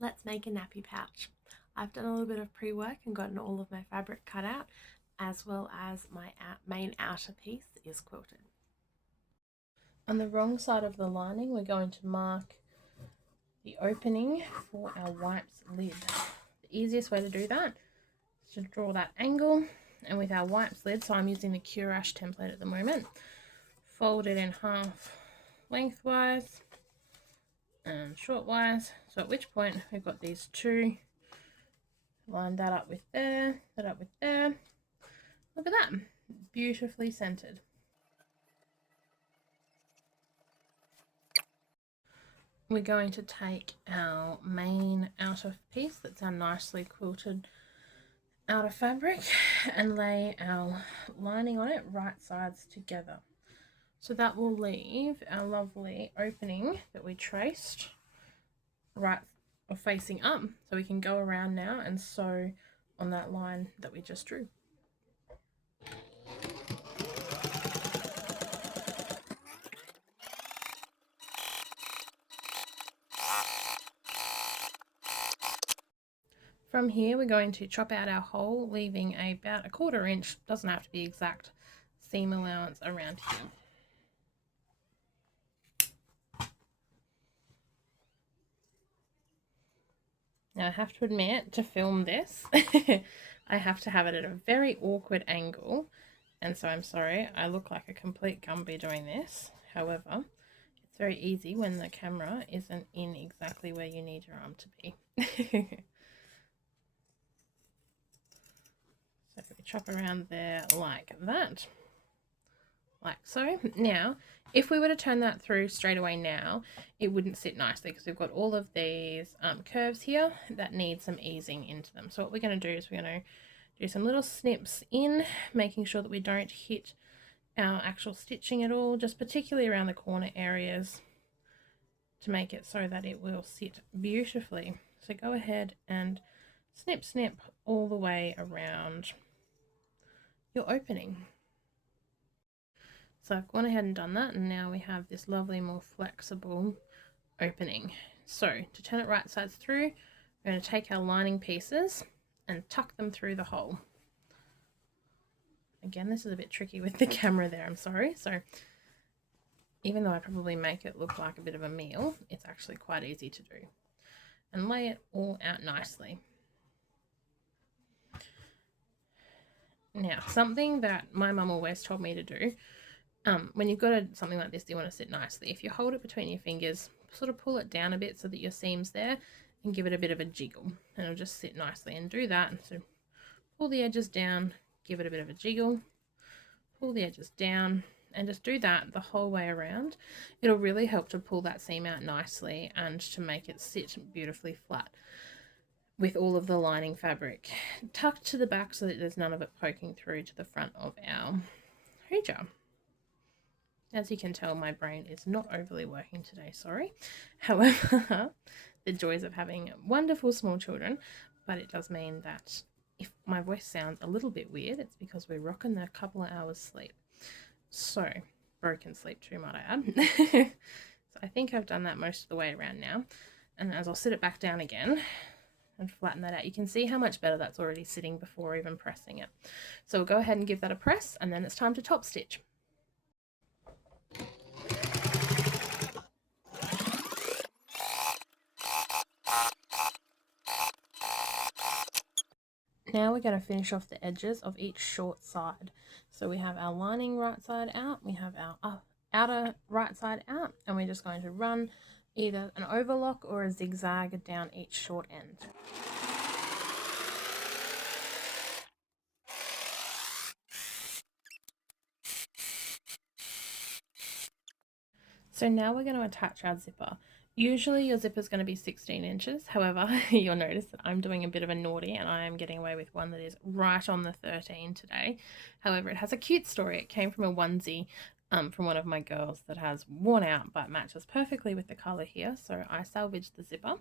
Let's make a nappy pouch. I've done a little bit of pre-work and gotten all of my fabric cut out, as well as my main outer piece is quilted. On the wrong side of the lining, we're going to mark the opening for our wipes lid. The easiest way to do that is to draw that angle, and with our wipes lid, so I'm using the Curash template at the moment, fold it in half lengthwise and shortwise, so at which point we've got these two, line that up with there, that up with there. Look at that, beautifully centered. We're going to take our main outer piece, that's our nicely quilted outer fabric, and lay our lining on it right sides together. So that will leave our lovely opening that we traced right or facing up, so we can go around now and sew on that line that we just drew. From here we're going to chop out our hole, leaving about 1/4 inch, doesn't have to be exact, seam allowance around here. Now I have to admit, to film this, I have to have it at a very awkward angle, and so I'm sorry, I look like a complete Gumby doing this. However, it's very easy when the camera isn't in exactly where you need your arm to be. So we chop around there like that, like so. Now, if we were to turn that through straight away now, it wouldn't sit nicely because we've got all of these curves here that need some easing into them. So what we're going to do is we're going to do some little snips in, making sure that we don't hit our actual stitching at all, just particularly around the corner areas, to make it so that it will sit beautifully. So go ahead and snip, snip all the way around your opening. So I've gone ahead and done that, and now we have this lovely, more flexible opening. So to turn it right sides through, we're going to take our lining pieces and tuck them through the hole. Again, this is a bit tricky with the camera there, I'm sorry. So even though I probably make it look like a bit of a meal, it's actually quite easy to do. And lay it all out nicely. Now, something that my mum always told me to do, when you've got something like this, you want to sit nicely. If you hold it between your fingers, sort of pull it down a bit so that your seam's there, and give it a bit of a jiggle, and it'll just sit nicely. And do that, and so pull the edges down, give it a bit of a jiggle, pull the edges down, and just do that the whole way around. It'll really help to pull that seam out nicely and to make it sit beautifully flat with all of the lining fabric tucked to the back so that there's none of it poking through to the front of our hooja. As you can tell, my brain is not overly working today, sorry. However, the joys of having wonderful small children, but it does mean that if my voice sounds a little bit weird, it's because we're rocking a couple of hours sleep. So, broken sleep too, might I add. So I think I've done that most of the way around now. And as I'll sit it back down again and flatten that out, you can see how much better that's already sitting before even pressing it. So we'll go ahead and give that a press, and then it's time to top stitch. Now we're going to finish off the edges of each short side. So we have our lining right side out, we have our outer right side out, and we're just going to run either an overlock or a zigzag down each short end. So now we're going to attach our zipper. Usually your zipper is going to be 16 inches. However, you'll notice that I'm doing a bit of a naughty and I am getting away with one that is right on the 13 today. However, it has a cute story. It came from a onesie from one of my girls that has worn out but matches perfectly with the color here. So I salvaged the zipper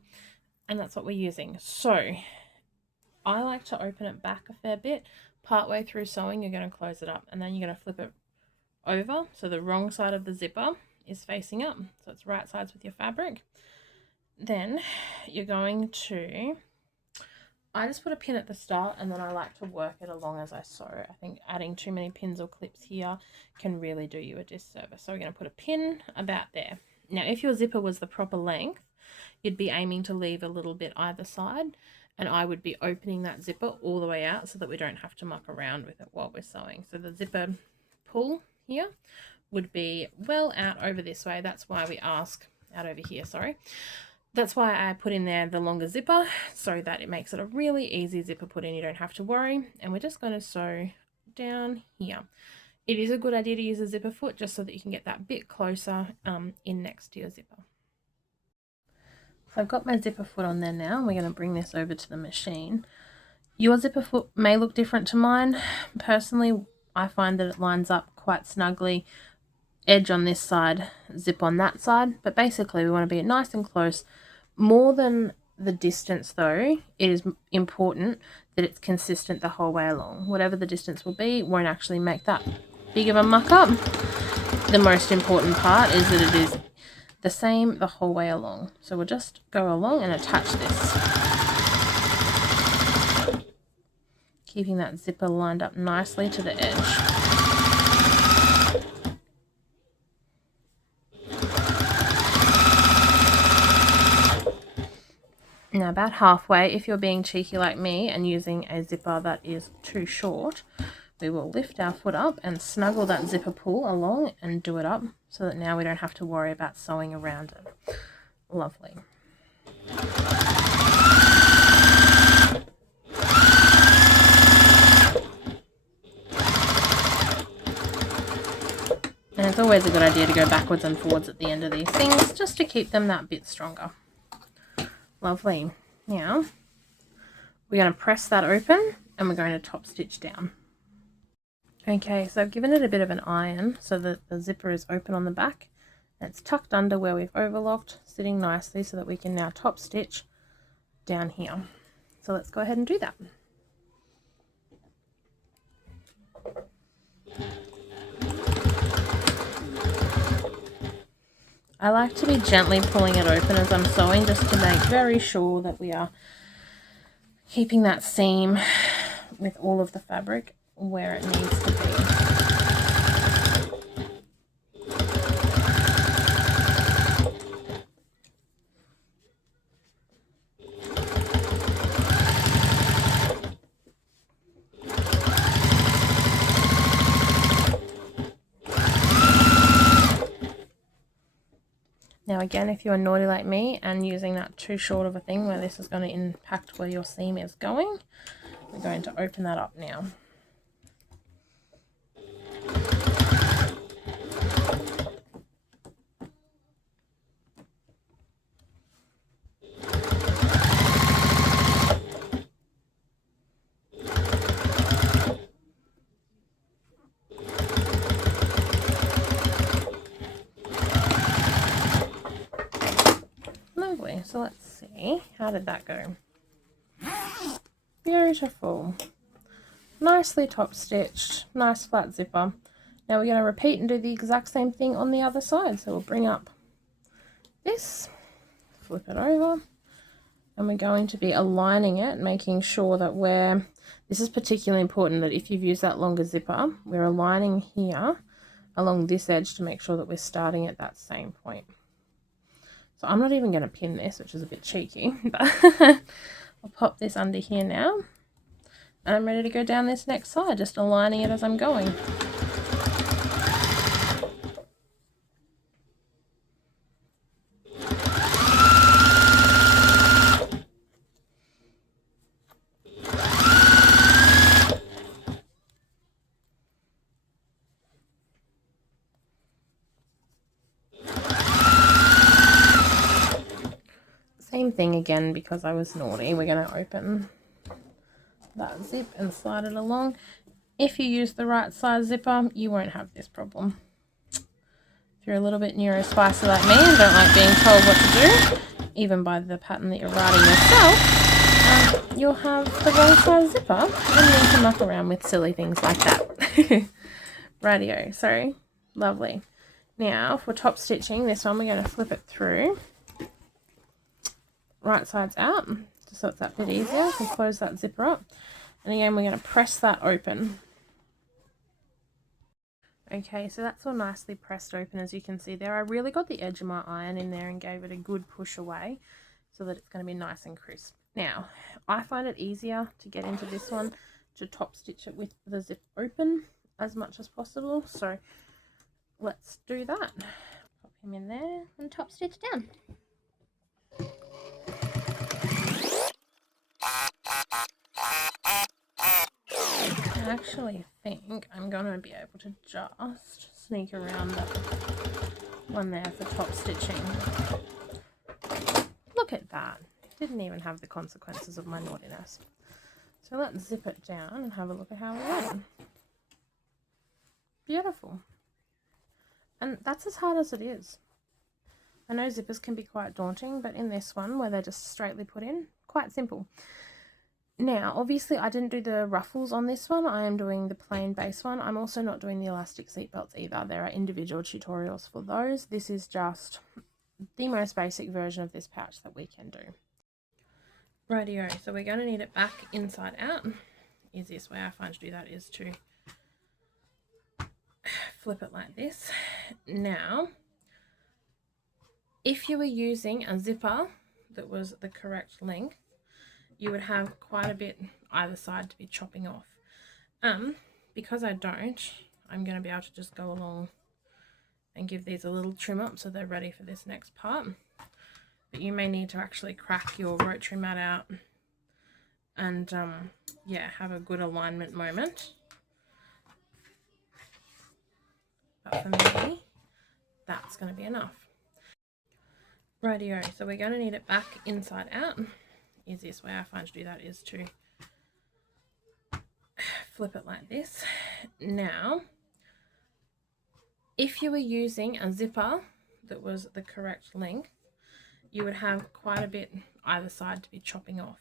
and that's what we're using. So I like to open it back a fair bit. Partway through sewing, you're going to close it up and then you're going to flip it over. So the wrong side of the zipper is facing up, so it's right sides with your fabric. then you're going to, I just put a pin at the start and then I like to work it along as I sew. I think adding too many pins or clips here can really do you a disservice. So we're going to put a pin about there. Now, if your zipper was the proper length, you'd be aiming to leave a little bit either side, and I would be opening that zipper all the way out so that we don't have to muck around with it while we're sewing. So the zipper pull here would be well out over this way. That's why we ask, out over here, sorry. That's why I put in there the longer zipper, so that it makes it a really easy zipper put in. You don't have to worry. And we're just going to sew down here. It is a good idea to use a zipper foot just so that you can get that bit closer in next to your zipper. So I've got my zipper foot on there now, and we're going to bring this over to the machine. Your zipper foot may look different to mine. Personally, I find that it lines up quite snugly. Edge on this side, zip on that side, but basically we want to be nice and close. More than the distance though, it is important that it's consistent the whole way along. Whatever the distance will be won't actually make that big of a muck up. The most important part is that it is the same the whole way along. So we'll just go along and attach this, keeping that zipper lined up nicely to the edge. Now about halfway, if you're being cheeky like me and using a zipper that is too short, we will lift our foot up and snuggle that zipper pull along and do it up so that now we don't have to worry about sewing around it. Lovely. And it's always a good idea to go backwards and forwards at the end of these things just to keep them that bit stronger. Lovely. Now we're going to press that open and we're going to top stitch down. Okay, so I've given it a bit of an iron so that the zipper is open on the back. It's tucked under where we've overlocked, sitting nicely so that we can now top stitch down here. So let's go ahead and do that. I like to be gently pulling it open as I'm sewing, just to make very sure that we are keeping that seam with all of the fabric where it needs to be. Now again, if you're naughty like me and using that too short of a thing where this is going to impact where your seam is going, we're going to open that up now. So let's see, how did that go? Beautiful. Nicely top stitched, nice flat zipper. Now we're going to repeat and do the exact same thing on the other side. So we'll bring up this, flip it over, and we're going to be aligning it, making sure that this is particularly important, that if you've used that longer zipper, we're aligning here along this edge to make sure that we're starting at that same point. So I'm not even going to pin this, which is a bit cheeky, but I'll pop this under here now. And I'm ready to go down this next side, just aligning it as I'm going. Same thing again, because I was naughty. We're going to open that zip and slide it along. If you use the right size zipper, you won't have this problem. If you're a little bit neurospicy like me and don't like being told what to do, even by the pattern that you're writing yourself, you'll have the wrong size zipper and need to muck around with silly things like that. Rightio, so lovely. Now for top stitching, this one we're going to flip it through right sides out, just so it's that bit easier. You can close that zipper up. And again, we're going to press that open. Okay, so that's all nicely pressed open, as you can see there. I really got the edge of my iron in there and gave it a good push away so that it's going to be nice and crisp. Now, I find it easier to get into this one to top stitch it with the zip open as much as possible. So let's do that. Pop him in there and top stitch down. I actually think I'm going to be able to just sneak around that one there for top stitching. Look at that. Didn't even have the consequences of my naughtiness. So let's zip it down and have a look at how it went. Beautiful. And that's as hard as it is. I know zippers can be quite daunting, but in this one, where they're just straightly put in, quite simple. Now, obviously, I didn't do the ruffles on this one. I am doing the plain base one. I'm also not doing the elastic seatbelts either. There are individual tutorials for those. This is just the most basic version of this pouch that we can do. Rightio, so we're going to need it back inside out. The easiest way I find to do that is to flip it like this. Now, if you were using a zipper that was the correct length, you would have quite a bit either side to be chopping off. Because I don't, I'm going to be able to just go along and give these a little trim up so they're ready for this next part. But you may need to actually crack your rotary mat out and yeah, have a good alignment moment. But for me, that's going to be enough. Rightio, so we're going to need it back inside out. Easiest way I find to do that is to flip it like this. Now, if you were using a zipper that was the correct length, you would have quite a bit either side to be chopping off.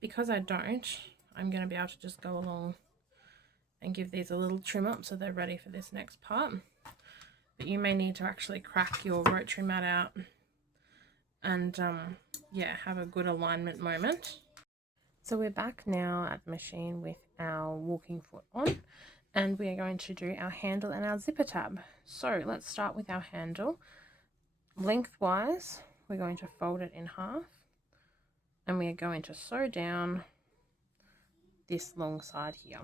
Because I don't, I'm going to be able to just go along and give these a little trim up so they're ready for this next part. But you may need to actually crack your rotary mat out and yeah, have a good alignment moment. So we're back now at the machine with our walking foot on, and we are going to do our handle and our zipper tab. So let's start with our handle. Lengthwise, we're going to fold it in half, and we are going to sew down this long side here.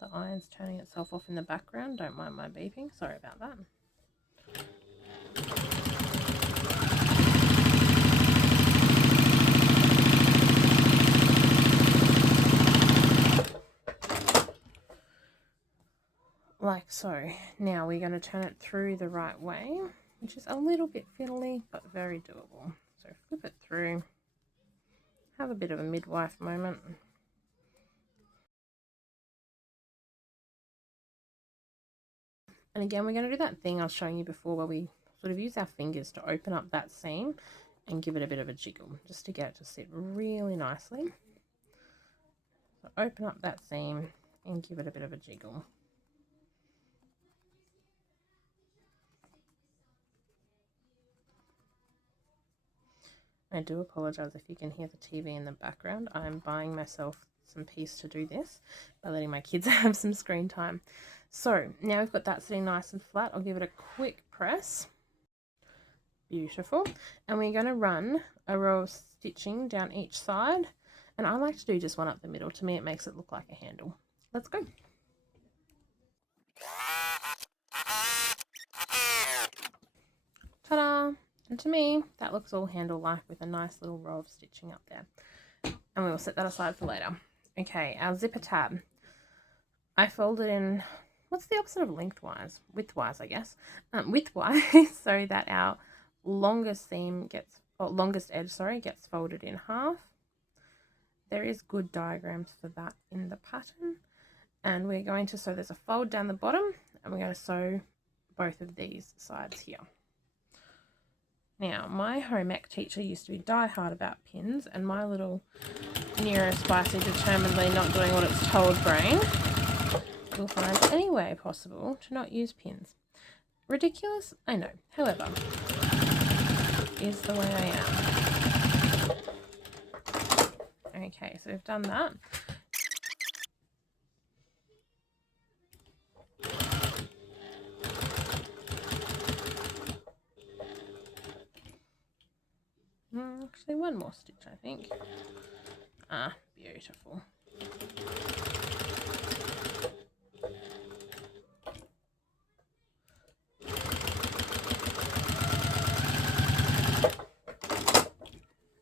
The iron's turning itself off in the background, don't mind my beeping, sorry about that. Like so. Now we're going to turn it through the right way, which is a little bit fiddly, but very doable. So flip it through, have a bit of a midwife moment. And again, we're going to do that thing I was showing you before where we sort of use our fingers to open up that seam and give it a bit of a jiggle, just to get it to sit really nicely. So open up that seam and give it a bit of a jiggle. I do apologise if you can hear the TV in the background. I'm buying myself some peace to do this by letting my kids have some screen time. So now we've got that sitting nice and flat. I'll give it a quick press. Beautiful. And we're going to run a row of stitching down each side. And I like to do just one up the middle. To me, it makes it look like a handle. Let's go. Ta-da! And to me, that looks all handle-like with a nice little row of stitching up there. And we will set that aside for later. Okay, our zipper tab. I folded in, what's the opposite of lengthwise? Widthwise, I guess. Widthwise, so that our longest seam gets, or longest edge, sorry, gets folded in half. There is good diagrams for that in the pattern. And we're going to sew, there's a fold down the bottom, and we're going to sew both of these sides here. Now, my home ec teacher used to be die-hard about pins, and my little neurospicy, determinedly not doing what it's told brain will find any way possible to not use pins. Ridiculous? I know. However, is the way I am. Okay, so we've done that. Actually, one more stitch, I think. Ah, beautiful.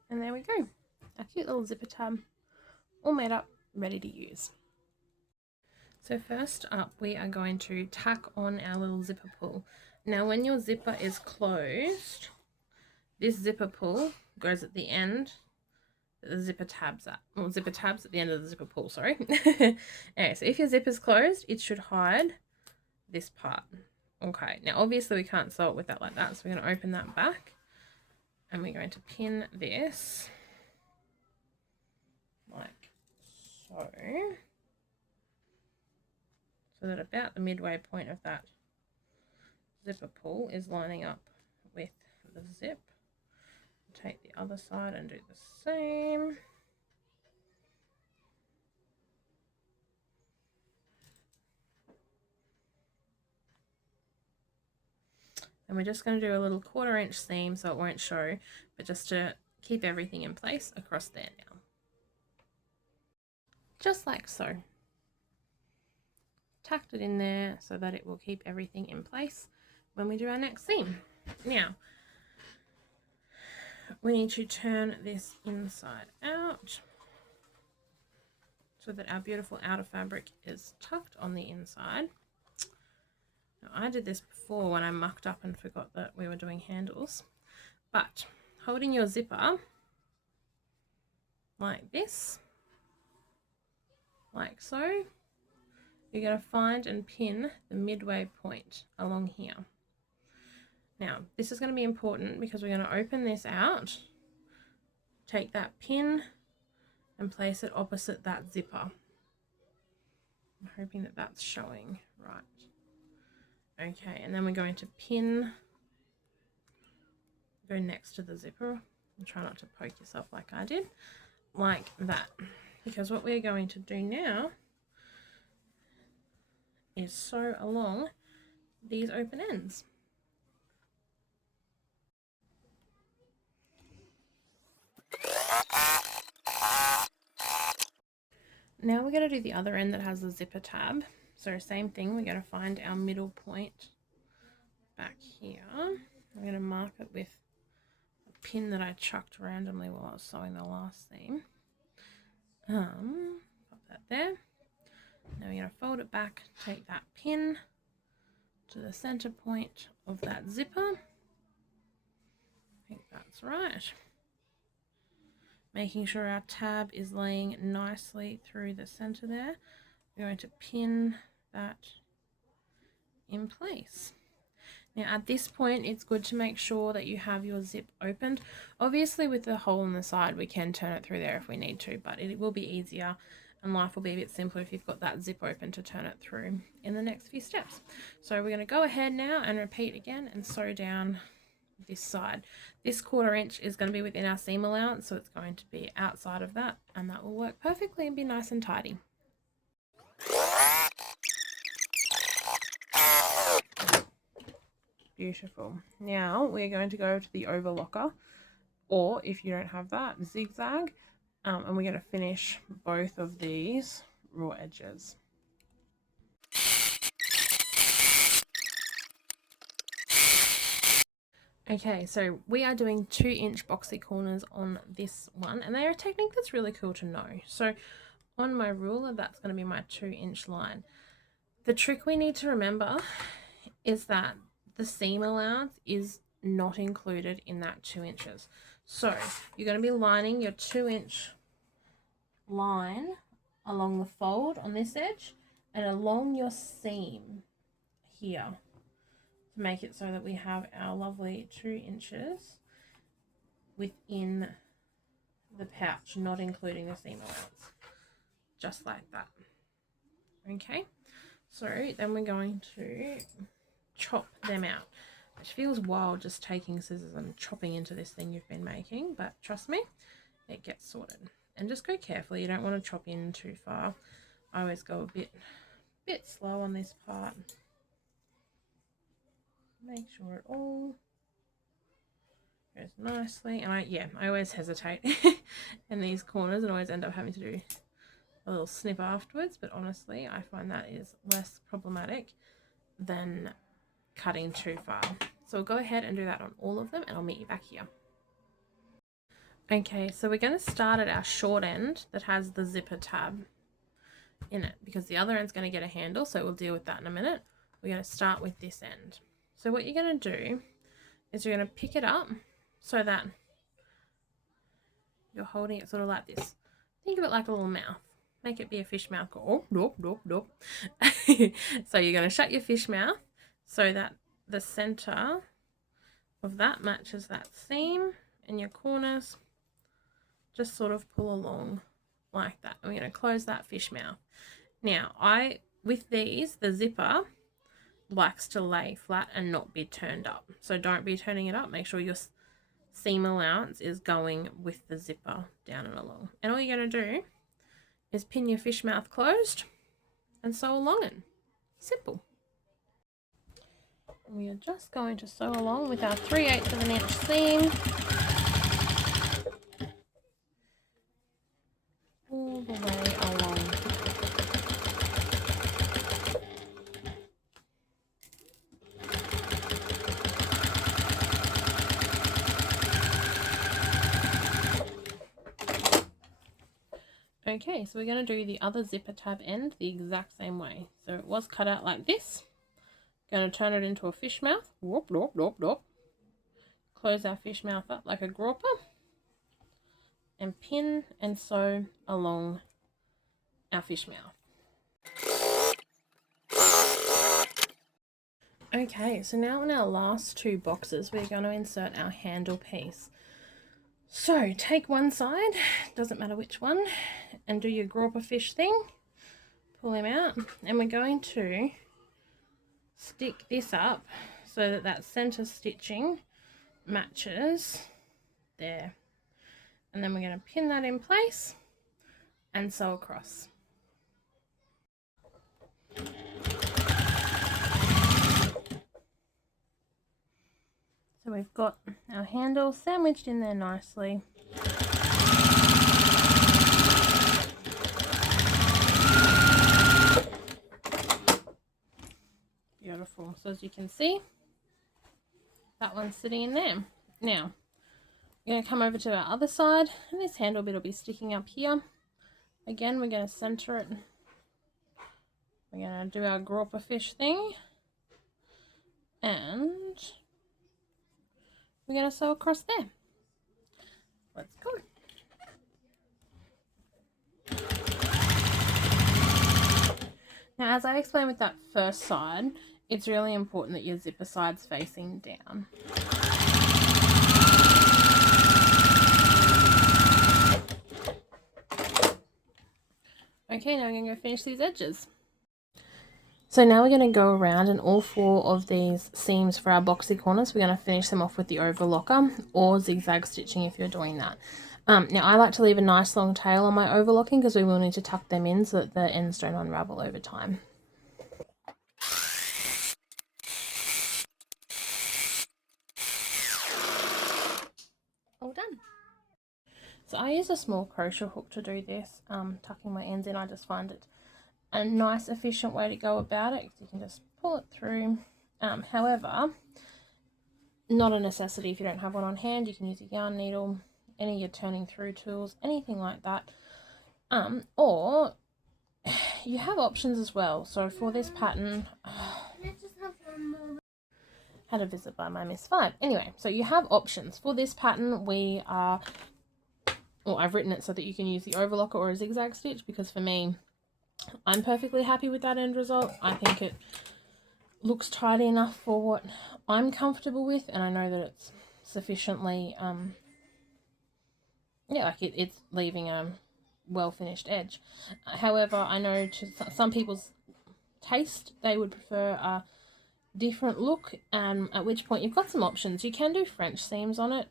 And there we go. A cute little zipper tab, all made up, ready to use. So first up, we are going to tack on our little zipper pull. Now, when your zipper is closed, this zipper pull goes at the end. The zipper tabs at, well, zipper tabs at the end of the zipper pull, sorry. Anyway, so if your zipper's closed, it should hide this part. Okay, now obviously we can't sew it with that like that, so we're going to open that back and we're going to pin this like so, so that about the midway point of that zipper pull is lining up with the zip. Take the other side and do the same. And we're just going to do a little 1/4 inch seam so it won't show, but just to keep everything in place across there now. Just like so. Tacked it in there so that it will keep everything in place when we do our next seam. Now, we need to turn this inside out so that our beautiful outer fabric is tucked on the inside. Now, I did this before when I mucked up and forgot that we were doing handles, but holding your zipper like this, like so, you're going to find and pin the midway point along here. Now, this is going to be important because we're going to open this out, take that pin and place it opposite that zipper. I'm hoping that that's showing right. Okay, and then we're going to pin, go next to the zipper, and try not to poke yourself like I did, like that. Because what we're going to do now is sew along these open ends. Now we're going to do the other end that has the zipper tab. So same thing, we're going to find our middle point back here. I'm going to mark it with a pin that I chucked randomly while I was sewing the last seam. Pop that there. Now we're going to fold it back, take that pin to the center point of that zipper. I think that's right. Making sure our tab is laying nicely through the center there. We're going to pin that in place. Now at this point, it's good to make sure that you have your zip opened. Obviously with the hole in the side, we can turn it through there if we need to, but it will be easier and life will be a bit simpler if you've got that zip open to turn it through in the next few steps. So we're going to go ahead now and repeat again and sew down this side. This 1/4 inch is going to be within our seam allowance, so it's going to be outside of that, and that will work perfectly and be nice and tidy. Beautiful. Now we're going to go to the overlocker, or if you don't have that, zigzag, and we're going to finish both of these raw edges. Okay, so we are doing 2-inch boxy corners on this one, and they are a technique that's really cool to know. So on my ruler, that's going to be my 2-inch line. The trick we need to remember is that the seam allowance is not included in that 2 inches. So you're going to be lining your 2-inch line along the fold on this edge and along your seam here, to make it so that we have our lovely 2 inches within the pouch, not including the seam allowance, just like that. Okay, so then we're going to chop them out. which feels wild just taking scissors and chopping into this thing you've been making, but trust me, it gets sorted. And just go carefully, you don't want to chop in too far. I always go a bit slow on this part. Make sure it all goes nicely. And I always hesitate in these corners and always end up having to do a little snip afterwards, but honestly I find that is less problematic than cutting too far. So we'll go ahead and do that on all of them and I'll meet you back here. Okay, so we're going to start at our short end that has the zipper tab in it, because the other end's going to get a handle, so we'll deal with that in a minute. We're going to start with this end. So what you're going to do is you're going to pick it up so that you're holding it sort of like this. Think of it like a little mouth. Make it be a fish mouth. Oh, nope, nope, nope. So you're going to shut your fish mouth so that the center of that matches that seam, and your corners just sort of pull along like that. I'm going to close that fish mouth. Now, with these, the zipper likes to lay flat and not be turned up. So don't be turning it up. Make sure your seam allowance is going with the zipper down and along. And all you're going to do is pin your fish mouth closed and sew along it. Simple. We are just going to sew along with our 3/8 of an inch seam all the way along. Okay, so we're going to do the other zipper tab end the exact same way. So it was cut out like this. Going to turn it into a fish mouth. Whoop, whoop, whoop, whoop. Close our fish mouth up like a grouper. And pin and sew along our fish mouth. Okay, so now in our last two boxes, we're going to insert our handle piece. So take one side, doesn't matter which one, and do your grouper fish thing. Pull him out, and we're going to stick this up so that that center stitching matches there. And then we're going to pin that in place and sew across. So we've got our handle sandwiched in there nicely. Beautiful. So as you can see, that one's sitting in there. Now, we're going to come over to our other side, and this handle bit will be sticking up here. Again, we're going to center it. We're going to do our grouper fish thing, and we're going to sew across there. Let's go. Now, as I explained with that first side, it's really important that your zipper side's facing down. Okay, now we're going to go finish these edges. So now we're going to go around, and all 4 of these seams for our boxy corners, we're going to finish them off with the overlocker or zigzag stitching if you're doing that. Now I like to leave a nice long tail on my overlocking because we will need to tuck them in so that the ends don't unravel over time. All done. So I use a small crochet hook to do this, tucking my ends in. I just find it a nice efficient way to go about it. You can just pull it through. However, not a necessity if you don't have one on hand. You can use a yarn needle, any of your turning through tools, anything like that. Or you have options as well. So for this pattern, had a visit by my Miss 5. Anyway, so you have options. For this pattern, I've written it so that you can use the overlocker or a zigzag stitch, because for me, I'm perfectly happy with that end result. I think it looks tidy enough for what I'm comfortable with, and I know that it's sufficiently, it's leaving a well-finished edge. However, I know to some people's taste, they would prefer a different look, and at which point you've got some options. You can do French seams on it.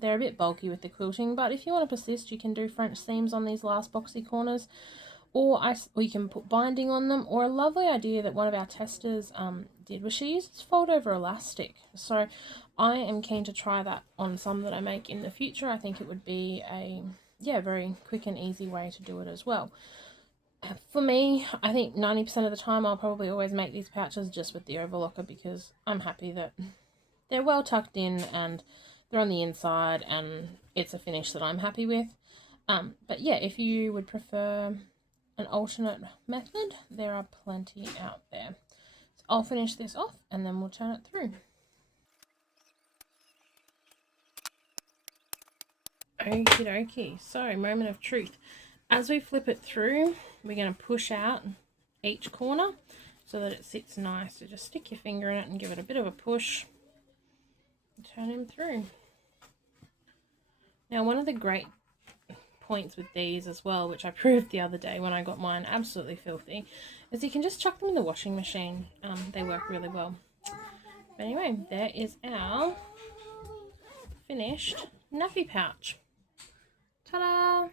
They're a bit bulky with the quilting, but if you want to persist, you can do French seams on these last boxy corners, or you can put binding on them. Or a lovely idea that one of our testers did was she uses fold over elastic. So I am keen to try that on some that I make in the future. I think it would be a very quick and easy way to do it as well. For me, I think 90% of the time I'll probably always make these pouches just with the overlocker, because I'm happy that they're well tucked in and they're on the inside and it's a finish that I'm happy with. But yeah, if you would prefer an alternate method, there are plenty out there. So I'll finish this off and then we'll turn it through. Okie dokie. So, moment of truth. As we flip it through, we're going to push out each corner so that it sits nice. So just stick your finger in it and give it a bit of a push. Turn him through. Now, one of the great points with these as well, which I proved the other day when I got mine absolutely filthy, is you can just chuck them in the washing machine. They work really well. But anyway, there is our finished nappy pouch. Ta-da!